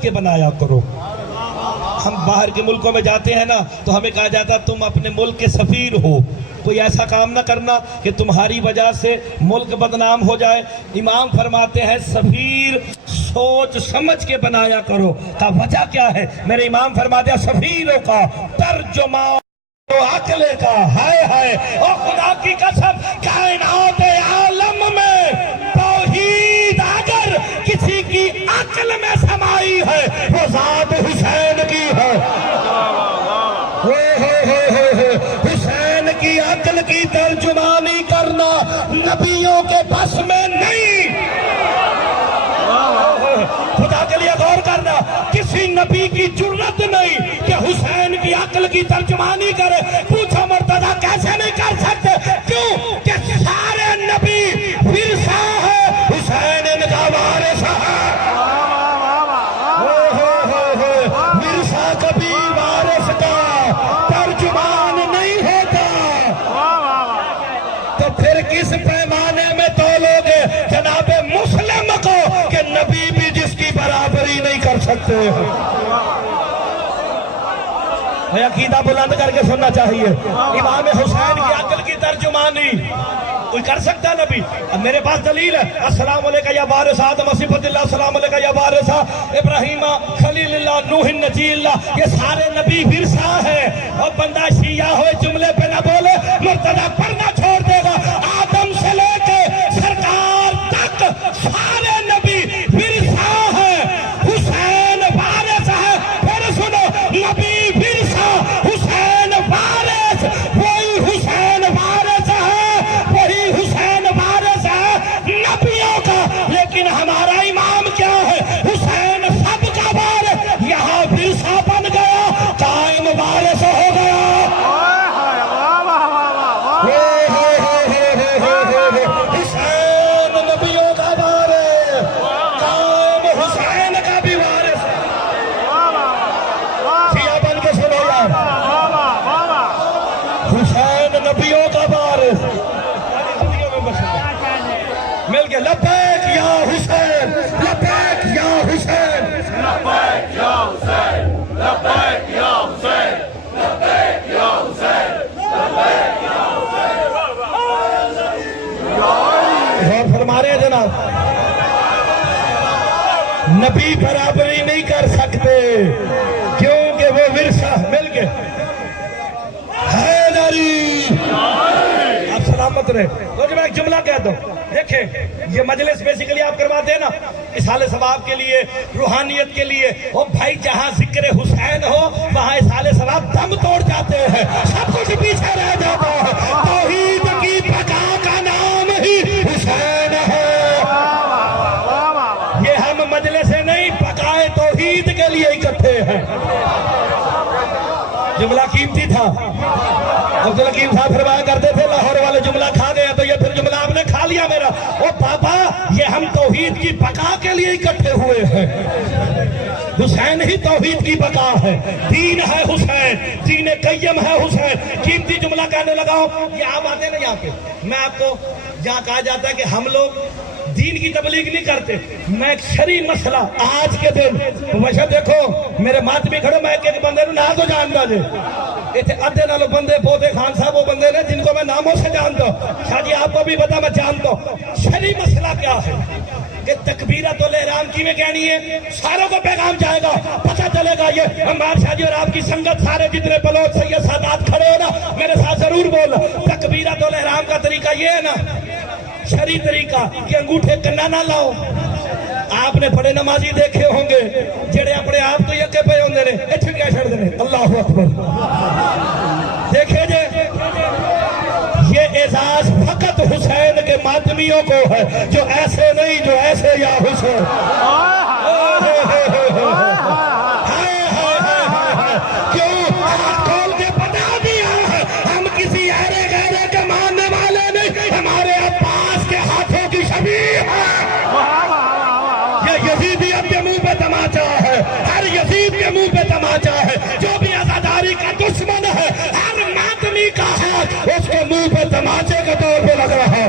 سمجھ کے بنایا کرو۔ ہم باہر کے ملکوں میں جاتے ہیں نا تو ہمیں کہا جاتا تم اپنے ملک کے سفیر ہو، کوئی ایسا کام نہ کرنا کہ تمہاری وجہ سے ملک بدنام ہو جائے۔ امام فرماتے ہیں سفیر سوچ سمجھ کے بنایا کرو۔ کا وجہ کیا ہے؟ میرے امام فرماتے ہیں سفیروں کا ترجمہ عقل کا ہائے ہائے، اور خدا کی قسم کائنات عالم میں توحید اگر کسی کی عقل میں سمائی ہے وہ ذات حسین کی ہے۔ حسین کی عقل کی ترجمانی کرنا نبیوں کے بس میں نہیں۔ خدا کے لیے غور کرنا، کسی نبی کی جرت نہیں کہ حسین کی عقل کی ترجمانی کرے۔ پوچھو مرتضیٰ کیسے نہیں کر سکتے؟ کیوں کہ سارے نبی ورثہ ہے، حسین ان کا وارث ہے۔ ورثہ کبھی وارث کا ترجمان نہیں ہوتا۔ تو پھر کس پیمانے میں تولو گے جناب مسلم کو کہ نبی بھی جس کی برابری نہیں کر سکتے؟ عقیدہ بلند کر کے سننا چاہیے۔ امام حسین کی عقل کی ترجمانی کوئی کر سکتا نبی؟ اب میرے پاس دلیل ہے۔ السلام علیکہ یا وارث آدم صفت اللہ، السلام علیکہ یا وارث ابراہیم خلیل اللہ نوح نجی اللہ، یہ سارے نبی ورثہ ہیں۔ اور بندہ شیعہ ہوئے جملے پہ نہ بولے، مرتضیٰ پڑھنا چھوڑ دے گا۔ آدم سے لے کے سرکار تک سارے نبی ورثہ ہیں، حسین وارث ہے۔ پھر سنو، نبی ورثہ حسین وارث، وہی حسین وارث ہے، وہی حسین وارث ہے نبیوں کا۔ لیکن ہمارا امام کیا ہے؟ حسین سب کا وارث، یہاں ورثہ بن گیا، قائم وارث ہو گیا۔ حسین نبیوں کا وارث، قائم حسین کا بھی وارث ہے۔ شیعہ بن کے سنو یار، حسین نبیوں کا وارث۔ مل کے لبیک یا حسین، لبیک یا حسین، لبیک یا حسین، لبیک یا حسین، لبیک یا حسین، لبیک یا غور فرما رہے ہیں جناب؟ نبی برابری نہیں کر سکتے کیونکہ وہ ورثہ۔ مل کے حیدری، آپ سلامت رہے۔ تو میں ایک جملہ کہتا ہوں، دیکھیں یہ مجلس بیسیکلی آپ کرواتے ہیں نا اصحال ثواب کے لیے، روحانیت کے لیے۔ اور بھائی جہاں ذکر حسین ہو وہاں اصحال ثواب دم توڑ جاتے ہیں، سب کچھ پیچھے رہ جاتا ہے۔ توحید کی بقا کا نام ہی حسین ہے۔ یہ ہم مجلس نہیں، بقائے توحید کے لیے اکٹھے ہیں۔ جملہ قیمتی تھا، عبدالحکیم صاحب فرمایا کرتے تھے لاہور والے جملہ کھا گیا تو یہ پھر جملہ آپ نے کھا لیا میرا۔ او بابا یہ ہم توحید کی بقا کے لیے اکٹھے ہوئے ہیں۔ حسین ہی توحید کی بقا ہے، دین ہے حسین، دین قیم ہے حسین۔ قیمتی جملہ کہنے لگا ہوں، یہ آپ آتے ہیں نا یہاں پہ، میں آپ کو جہاں کہا جاتا ہے کہ ہم لوگ دین کی تبلیغ نہیں کرتے، میں ایک شرعی مسئلہ آج کے دن وجہ دیکھو میرے ماتمی کھڑے، میں ایک بندے نو نہ تو جانتا جے اتنے ادھے نالو بندے بودے خان صاحب وہ بندے نے جن کو میں ناموں سے جانتا ہوں، شاہ جی آپ کو بھی پتا میں جانتا ہوں۔ شرعی مسئلہ کیا ہے کہ تکبیرۃ الاحرام کی میں کہنی ہے، ساروں کو پیغام جائے گا، پتہ چلے گا۔ یہ عمار شاہ جی اور آپ کی سنگت سارے جتنے بلوچ سید سادات کھڑے ہو نا میرے ساتھ ضرور بولنا، تکبیرۃ الاحرام کا طریقہ یہ ہے نا شرعی طریقہ کہ انگوٹھے کنا نہ لاؤ۔ آپ نے بڑے نمازی دیکھے ہوں گے جڑے اپنے آپ تو یکے پہ ہوندے نے ایتھے کیا چھڑ دے اللہ اکبر۔ دیکھے جے یہ اعزاز فقط حسین کے ماتمیوں کو ہے، جو ایسے نہیں، جو ایسے یا حسین۔ کیوں کھول کے بتا دیا ہے ہم کسی ایرے غیرے کے ماننے والے نہیں، ہمارے عباس کے ہاتھوں کی شبیہ ہے۔ یہ یزیدیت کے منہ پہ تماچا ہے، ہر یزید کے منہ پہ تماچا ہے، جو بھی عزاداری کا دشمن ہے ہر ماتمی کا ہاتھ اس کے منہ پہ تماچے کے طور پہ لگ رہا ہے۔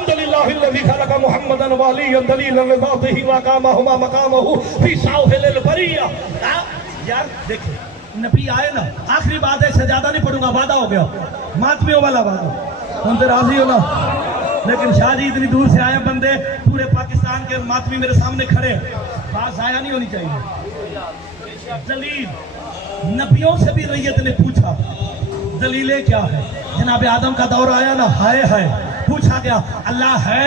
الحمدللہ الذی خلق محمدا وعلیا دلیلا لذاتہ وقامہما مقامہ فی ساحل البریہ. یار دیکھیں نبی آئے نا, آخری بات ہے, اس سے زیادہ نہیں پڑھوں گا, وعدہ ہو گیا, ماتمیوں والا وعدہ. تم تو راضی ہو نا؟ لیکن شاہ جی اتنی دور سے آئے بندے, پورے پاکستان کے ماتمی میرے سامنے کھڑے, بات ضائع نہیں ہونی چاہیے. دلیل نبیوں سے بھی ریت نے پوچھا دلیلیں کیا ہے. جناب آدم کا دور آیا نا, ہے پوچھا گیا اللہ ہے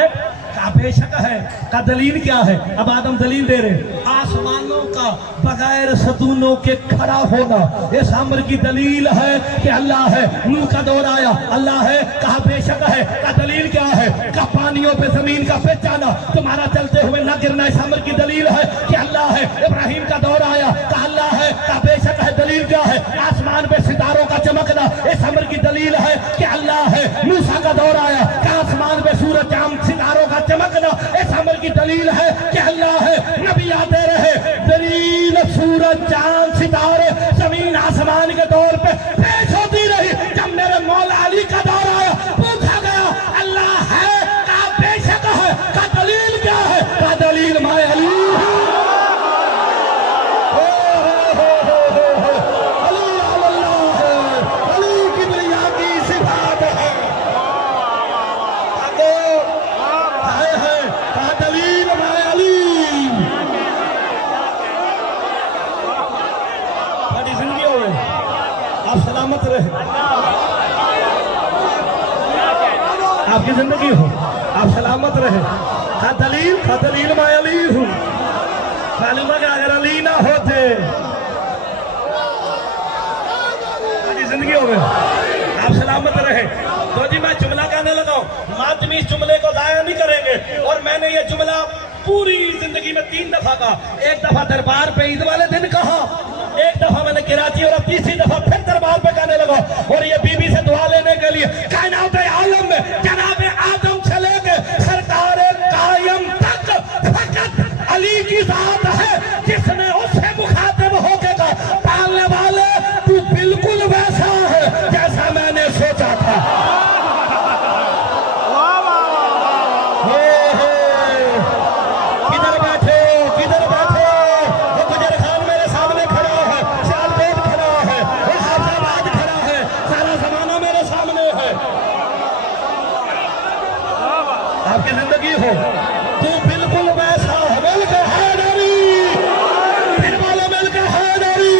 کا بے شک ہے کا دلیل کیا ہے. اب آدم دلیل دے رہے, آسمانوں کا بغیر ستونوں کے کھڑا ہونا اس امر کی دلیل ہے کہ اللہ ہے. نوح کا دور آیا, اللہ ہے کہا بے شک ہے کا دلیل کیا ہے. کا پانیوں پہ زمین کا پہ جانا, تمہارا چلتے ہوئے نہ گرنا اس امر کی دلیل ہے کہ اللہ ہے. ابراہیم کا دور آیا, کہا اللہ ہے کہا بے شک ہے, دلیل کیا ہے. آسمان پہ ستاروں کا چمکنا اس امر کی دلیل ہے کہ اللہ ہے. موسیٰ کا دور آیا, کہ آسمان پہ سورج چاند ستاروں کا چمکنا اس عمل کی دلیل ہے کہ اللہ ہے. نبی آتے رہے, دلیل سورج چاند ستارے زمین آسمان کے دور پہ پیش ہوتی رہی. جب میرے مولا علی کا دور آیا, پوچھا گیا اللہ ہے کا بے شک ہے کا دلیل کیا ہے. کا دلیل مائے علی, سلامت رہے, آپ کی زندگی ہو, آپ سلامت رہے. کا دلیل میں علی ہوں. معلوم ہے کہ اگر علی نہ ہوتے آج زندگی ہو گئے, آپ سلامت رہے. تو جی میں جملہ کہنے لگا ہوں, ماتمی اس جملے کو ضائع نہیں کریں گے. اور میں نے یہ جملہ پوری زندگی میں 3 دفعہ کہا. ایک دفعہ دربار پہ عید والے دن کہا, ایک دفعہ میں نے کراچی, اور اب تیسری دفعہ پھر دربار پہ کہنے لگا. اور یہ بی بی سے دعا لینے کے لیے کائنات عالم میں جناب آدم سے لے کے سرکار قائم تک فقط علی کی ذات ہے جس نے اس سے مخاطب ہو کے کہا پالنے والے تو بالکل ویسا ہے جیسا میں نے سوچا تھا. آپ کی زندگی ہو تو بالکل ویسا ہے, مل کے حیدری, پھر والے مل کے حیدری.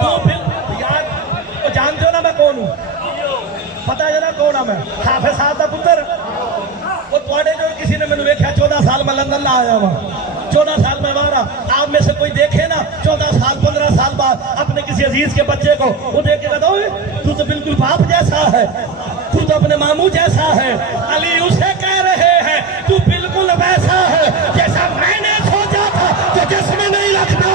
تو پھر یاد جانتے ہو نا میں کون ہوں, پتا ہے نا کون ہوں میں, حافظ صاحب کا پتر. وہ تھوڑے جو کسی نے میں نے دیکھا 14 سال میں لندن نہ آیا ہوا, 14 سال میں وہاں رہا. آپ میں سے کوئی دیکھے نا 14 سال 15 سال بعد اپنے کسی عزیز کے بچے کو, وہ دیکھ کے کہتا ہے تو بالکل باپ جیسا ہے, تو اپنے ماموں جیسا ہے. علی اسے کہہ رہے ہیں تو بالکل ویسا ہے جیسا میں نے سوچا تھا, تو جس میں نہیں رکھنا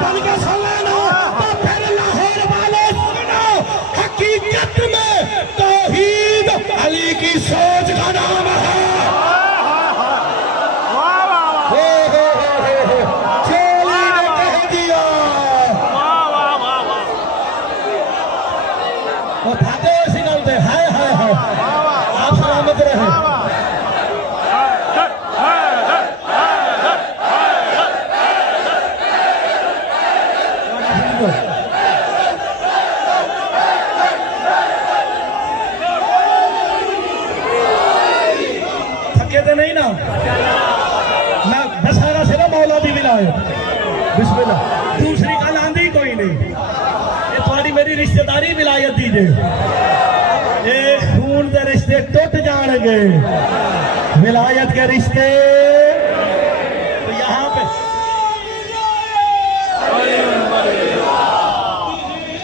بن کے سننا. تو پھر لاہور والے سنو, حقیقت میں توحید علی کی سوچ کا نام ہے. آپ سلامت رہے. تھکے تھے نہیں نا, میں بس آنا سے نا مولا دی ولایت. بسم اللہ. دوسری کل آندھی کوئی نہیں, یہ تھوڑی میری رشتہ داری ولایت دیجئے. ایک خون دے رشتے ٹوٹ جان گے, ولایت کے رشتے. تو یہاں پہ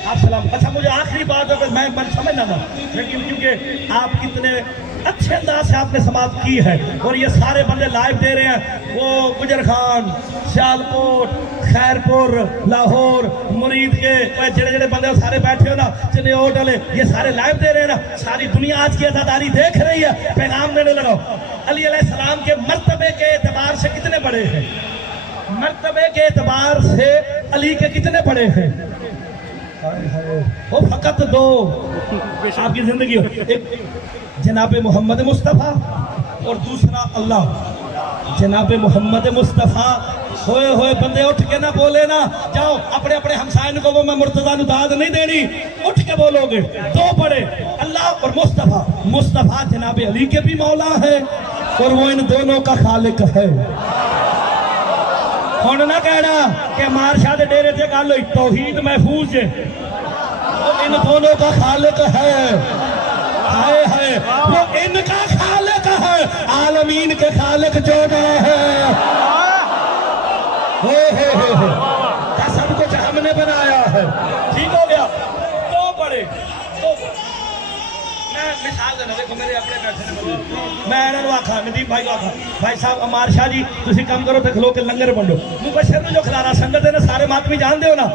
آپ سلام. اچھا مجھے آخری بات ہے, میں سمجھنا تھا, لیکن کیونکہ آپ اتنے اچھے انداز سے آپ نے سماعت کی ہے, اور یہ سارے بندے لائیو دے رہے ہیں. وہ گجر خان, سیالکوٹ, خیرپور, لاہور, مرید کے جڑے جڑے بندے سارے بیٹھے ہو نا, چنیوٹ والے, یہ سارے لائیو دے رہے ہیں نا. ساری دنیا آج کی عزاداری دیکھ رہی ہے. پیغام دینے لگا, علی علیہ السلام کے مرتبے کے اعتبار سے کتنے بڑے ہیں, مرتبے کے اعتبار سے علی کے کتنے بڑے ہیں. وہ فقط دو آپ کی زندگی ہو، ایک جناب محمد مصطفیٰ اور دوسرا اللہ جناب محمد مصطفیٰ۔ ہوئے ہوئے بندے اٹھ کے نہ بولے نا، جاؤ اپنے اپنے ہمسائن کو وہ میں مرتضیٰ نو داد نہیں دینی، اٹھ کے بولو گے دو پڑے اللہ اور مصطفیٰ۔ مصطفیٰ جناب علی کے بھی مولا ہے اور وہ ان دونوں کا خالق ہے۔ ہن نہ کہنا کہ مارشاہ دے ڈیرے تے گل ہوئی، توحید محفوظ ہے، وہ ان دونوں کا خالق ہے۔ ہائے ہائے وہ ان کا خالق ہے، عالمین کے خالق جو ہے۔ سب کچھ ہم نے بنایا ہے، ٹھیک ہو گیا۔ دو بڑے میں مثال دینا، دیکھو میرے اپنے بیٹھے میں انہوں نے آکھا ندیم بھائی کو آکھا بھائی صاحب عمار شاہ جی تسی کم کرو تے کھلو کے لنگر بنڈو۔ مبشر نے جو کھلانا سنگت ہے نا سارے ماتمی جان دے ہو نا،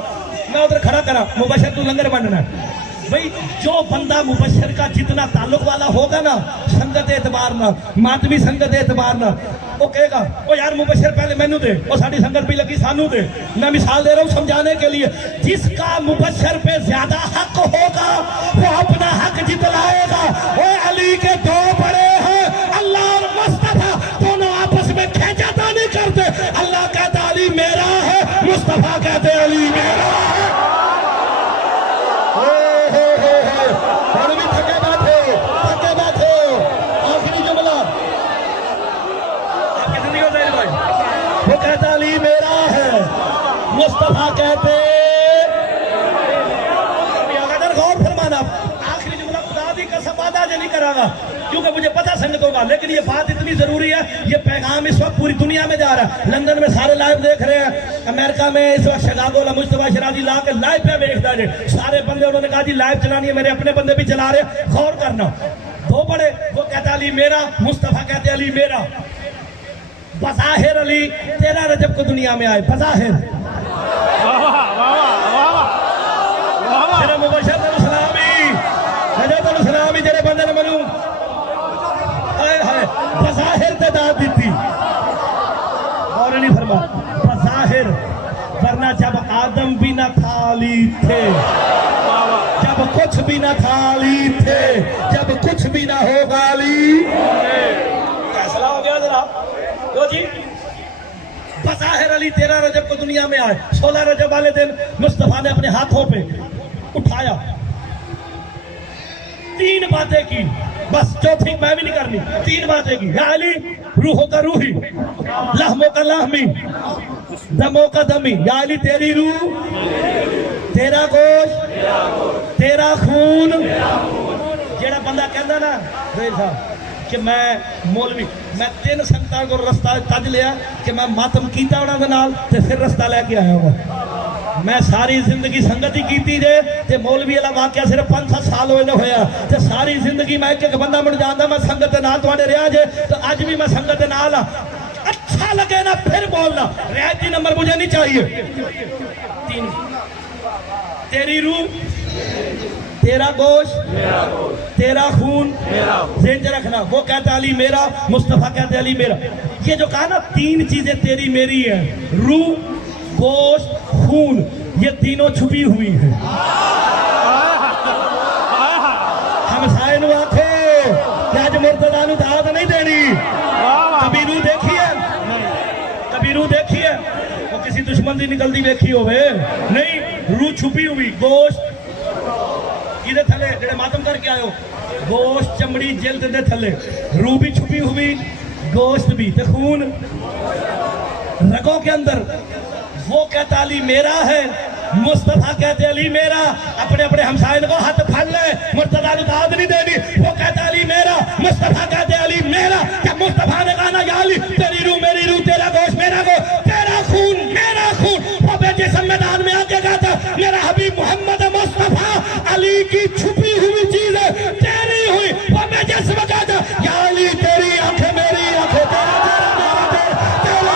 میں ادھر کھڑا کرا مبشر تو لنگر بنڈنا ہے۔ بھئی جو بندہ مبشر کا جتنا تعلق والا ہوگا نا سنگت اعتبار نہ ماتمی سنگت اعتبار نہ، وہ کہے گا وہ یار مبشر پہلے مینو دے، وہ ساری سنگت بھی لگی سانو دے۔ میں مثال دے رہا ہوں سمجھانے کے لیے، جس کا مبشر پہ زیادہ حق ہوگا وہ اپنا حق جتلائے گا۔ وہ علی کے دو بڑے ہیں، اللہ اور مصطفیٰ، دونوں آپس میں کھینچا تانی کرتے۔ اللہ کہتا علی میرا ہے، مصطفیٰ کہتے علی میرا ہے۔ وہ کہتا علی میرا ہے، مصطفیٰ کہتے اگر غور فرمانا آخری جملہ خدا دی قسم وعدہ جو نہیں کرا گا کیونکہ مجھے پتہ سنگت ہوگا، لیکن یہ بات اتنی ضروری ہے، یہ پیغام اس وقت پوری دنیا میں جا رہا ہے۔ لندن میں سارے لائیو دیکھ رہے ہیں، امریکہ میں اس وقت شکاگو مصطفیٰ شرازی لا کے لائیو پہ دیکھ دے سارے بندے، انہوں نے کہا جی لائیو چلانی ہے، میرے اپنے بندے بھی چلا رہے ہیں، غور کرنا۔ دو بڑے، وہ کہتا علی میرا، مصطفیٰ کہتے علی میرا۔ بظاہر علی 13 رجب کو دنیا میں آئے، بظاہر میرے مبشر الاسلامی حضرت الاسلامی جڑے بندے نے منو بظاہر تعداد دیتی اور نہیں فرما بظاہر، ورنہ جب آدم بھی نہ تھا علی تھے، جب کچھ بھی نہ تھا علی تھے، جب کچھ بھی نہ ہوگا علی فیصلہ ہو گیا ذرا جی۔ بظاہر علی 13 رجب کو دنیا میں آئے، 16 رجب والے دن مصطفیٰ نے اپنے ہاتھوں پہ اٹھایا، 3 باتیں کی، بس چوتھی میں بھی نہیں کرنی، 3 باتیں کی۔ یا علی روحوں کا روحی، لحموں کا لحمی، دموں کا دمی۔ یا علی تیری روح، تیرا گوشت، تیرا خون۔ جیڑا بندہ کہندا نا کہ میں مولوی میں 3 سنگتاں کو رستہ تج لیا کہ میں ماتم کیتا انہاں دے نال تے پھر رستہ لے کے آیا ہوں۔ میں ساری زندگی سنگت ہی کیتی جے تے مولوی والا واقعہ صرف 5-7 سال ہوئے نہ ہویا تے ساری زندگی میں ایک بندہ من جاندا میں سنگت دے نال تواڈے رہیا جے تے اج بھی میں سنگت دے نال اچھا لگے نا پھر بولنا، رعایتی نمبر مجھے نہیں چاہیے۔ 3 تیری روح، تیرا گوشت، تیرا خون، ذہن سے رکھنا۔ وہ کہتا علی میرا، مصطفیٰ کہتے علی میرا۔ یہ جو کہا نا 3 چیزیں تیری میری ہیں، روح، گوشت، خون، یہ تینوں چھپی ہوئی ہیں۔ ہمسائے نو آکھے کہ آج مرتضیٰ نو داد نہیں دینی، کبھی روح دیکھی ہے؟ کبھی روح دیکھی ہے؟ وہ کسی دشمن دی نکلتی دیکھی ہوئے نہیں، روح چھپی ہوئی، گوشت کیدے تھلے جڑے ماتم کر کے آئے ہو، گوشت چمڑی جلد دے تھلے، روح بھی چھپی ہوئی، گوشت بھی، تے خون رگوں کے اندر۔ وہ کہتا علی میرا ہے، مصطفیٰ کہتے علی میرا۔ اپنے اپنے ہمسائن کو ہاتھ پھڑ لے، مرتضیٰ نے داد نہیں دینی۔ وہ کہتا علی میرا، مصطفیٰ کہتے علی میرا۔ جب مصطفیٰ نے کہا نا یا علی تیری روح میری روح، تیرا گوشت میرا گوشت، تیرا خون میرا خون، وہ بے جسم میدان میں آکے کہتا میرا حبیب محمد مصطفیٰ علی کی چھپی ہوئی چیزیں تیری ہوئی۔ وہ بے جسم کہتا یا علی تیری آنکھیں میری آنکھیں، تیرا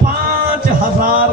5000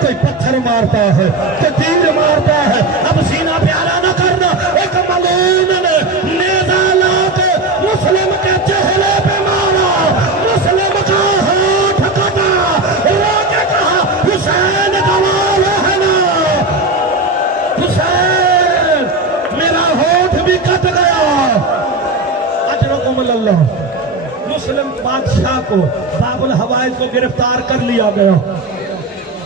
کوئی پتھر مارتا ہے، کوئی تیر مارتا ہے، اب سینہ پیارا نہ کرنا۔ ایک ملعون نے نیزہ لا کے مسلم کے چہرے پہ مارا، مسلم کا ہاتھ کٹا، رو کے کہا حسین گوال ہے نا، حسین میرا ہاتھ بھی کٹ گیا۔ اجرکم اللہ۔ مسلم بادشاہ کو باب الحوائج کو گرفتار کر لیا گیا،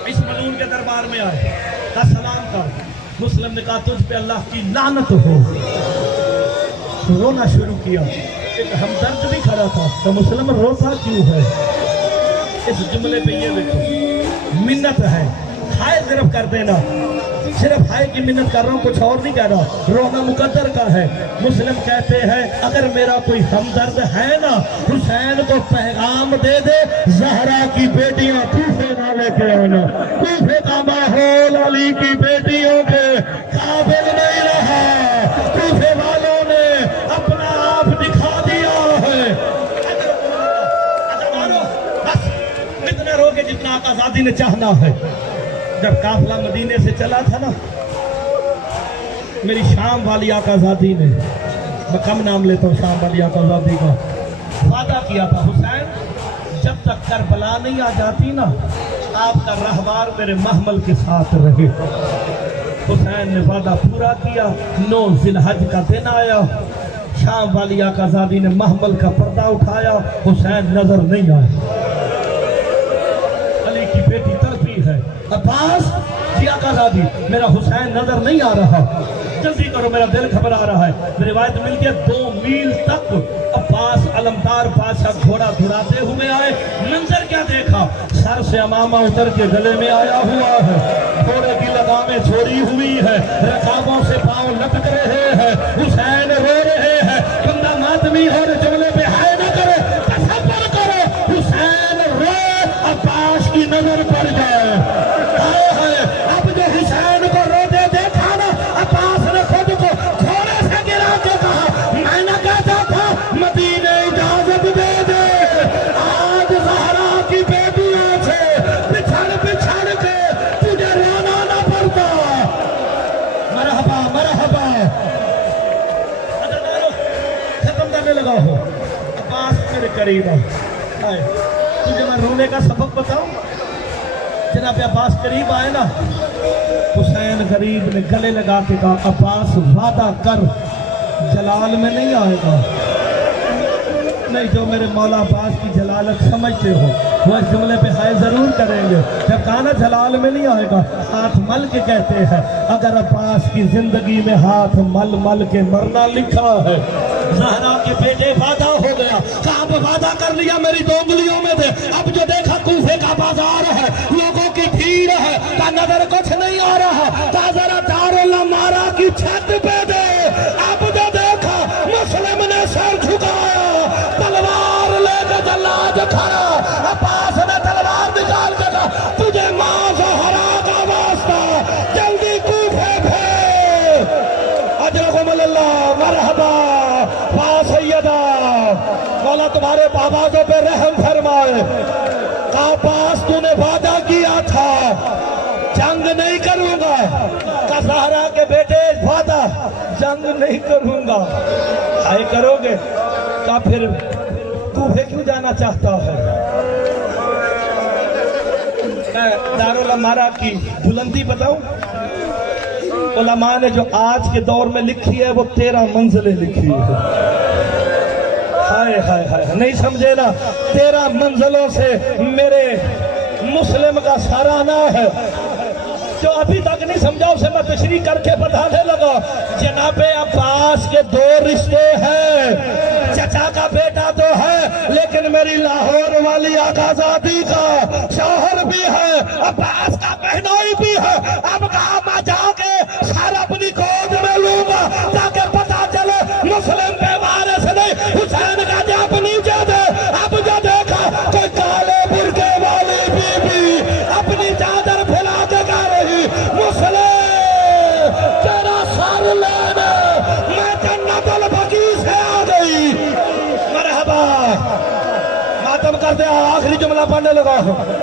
اس ملعون کے دربار میں آئے، کہا سلام کر۔ مسلم نے کہا تجھ پہ اللہ کی لعنت ہو، رونا شروع کیا۔ ایک ہمدرد بھی کھڑا تھا تو مسلم روتا کیوں ہے؟ اس جملے پہ یہ دیکھو، منت ہے، ہائے صرف کر دینا، صرف ہائے کی منت کر رہا ہوں، کچھ اور نہیں کہہ رہا، رونا مقدر کا ہے۔ مسلم کہتے ہیں اگر میرا کوئی ہمدرد ہے نا، حسین کو پیغام دے دے زہرا کی بیٹیاں کوفے نہ لے کے آنا، کوفے کا ماحول علی کی بیٹیوں کے قابل نہیں رہا، کوفے والوں نے اپنا آپ دکھا دیا ہے۔ بس اتنا رو کے جتنا آقا زادی نے چاہنا ہے۔ جب قافلہ مدینے سے چلا تھا نا، میری شام والی آقا زادی نے، میں کم نام لیتا ہوں شام والی آقا زادی کا، وعدہ کیا تھا حسین جب تک کربلا نہیں آ جاتی نا، آپ کا رہوار میرے محمل کے ساتھ رہے۔ حسین نے وعدہ پورا کیا۔ 9 ذی الحج کا دن آیا، شام والی آقا زادی نے محمل کا پردہ اٹھایا، حسین نظر نہیں آیا۔ علی کی بیٹی تڑپی ہے، عباس جی آقا زادی میرا حسین نظر نہیں آ رہا، جلدی کرو میرا دل گھبرا رہا ہے۔ روایت ملتی ہے 2 میل تک عباس علمدار بادشاہ گھوڑا دھڑاتے ہوئے آئے، منظر کیا دیکھا، سر سے امامہ اتر کے گلے میں آیا ہوا ہے، گھوڑے کی لگامیں چھوڑی ہوئی ہے، رکابوں سے پاؤں لٹک رہے ہیں، حسین رو رہے ہیں۔ بندہ ماتمی ہو رہے جملے پہ ہائے نہ کرے، تصور کرو حسین روئے عباس کی نظر پڑ جائے، ہائے ہائے۔ اب جو حسین کو روتے دیکھا نا، عباس نے خود کو گھوڑے سے گرا کے کہا میں نہ کہتا تھا مدینے اجازت دے دے، آج زہرا کی بیٹیوں سے بچھڑ بچھڑ کے تجھے رونا نہ پڑتا۔ مرحبا مرحبا۔ ختم کرنے لگا ہو، عباس میرے قریب آئے، تجھے میں رونے کا سبب بتاؤں؟ جناب عباس قریب آئے نا، حسین غریب نے گلے لگا کے کہا عباس وعدہ کر جلال میں نہیں آئے گا، نہیں جو میرے مولا عباس کی جلالت سمجھتے ہو وہ اس جملے پہ ہائے ضرور کریں گے۔ جب کہا نا جلال میں نہیں آئے گا، ہاتھ مل کے کہتے ہیں اگر عباس کی زندگی میں ہاتھ مل مل کے مرنا لکھا ہے، زہرا کے بیٹے وعدہ ہو گیا، کعب وعدہ کر لیا میری 2 انگلیوں میں دے۔ اب جو دیکھا کوفے کا بازار ہے، لوگوں کی بھیڑ ہے، کا نظر کچھ نہیں آ رہا، کا ذرا دارالامارہ کی چھت پہ دے۔ اب جو دیکھا مسلم نے سر جھکایا، تلوار لے کے جلاد کھڑا، عباس نے تلوار نکال کے کہا تجھے ماں زہرا کا واسطہ جلدی کوفے بھیج۔ اجرکم اللہ، مرحبا با سیدہ، مولا تمہارے بابازوں پہ رحم فرمائے۔ عباس تو نے وعدہ کیا تھا جنگ نہیں کروں گا، کہ زہرا کے بیٹے وعدہ جنگ نہیں کروں گا، ہائے کرو گے تو پھر کوفے کیوں جانا چاہتا ہے؟ دارالامارہ کی بلندی بتاؤں؟ علماء نے جو آج کے دور میں لکھی ہے وہ 13 منزلیں لکھی ہے۔ ہائے ہائے ہائے، نہیں سمجھے نا؟ 13 منزلوں سے میرے مسلم کا سرانہ ہے، جو ابھی تک نہیں سمجھا اسے میں تشریح کر کے بتانے لگا۔ جناب عباس کے 2 رشتے ہیں، چچا کا بیٹا تو ہے لیکن میری لاہور والی آقا زادی کا شوہر بھی ہے، عباس کا بہنوئی بھی ہے۔ اب کہا میں جا کے سر اپنی گود میں لوں گا تاکہ پتا چلے مسلم پہ وارث نہیں، حسین کا جاب نیچے دے۔ اب جو دیکھا کوئی کالے برقے والی بی بی اپنی چادر پھیلا کے کہہ رہی مسلم تیرا سر لینے میں جنت البقیع سے آ گئی۔ مرحبا، ماتم کرتے آخری جملہ پڑھنے لگا ہوں۔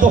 2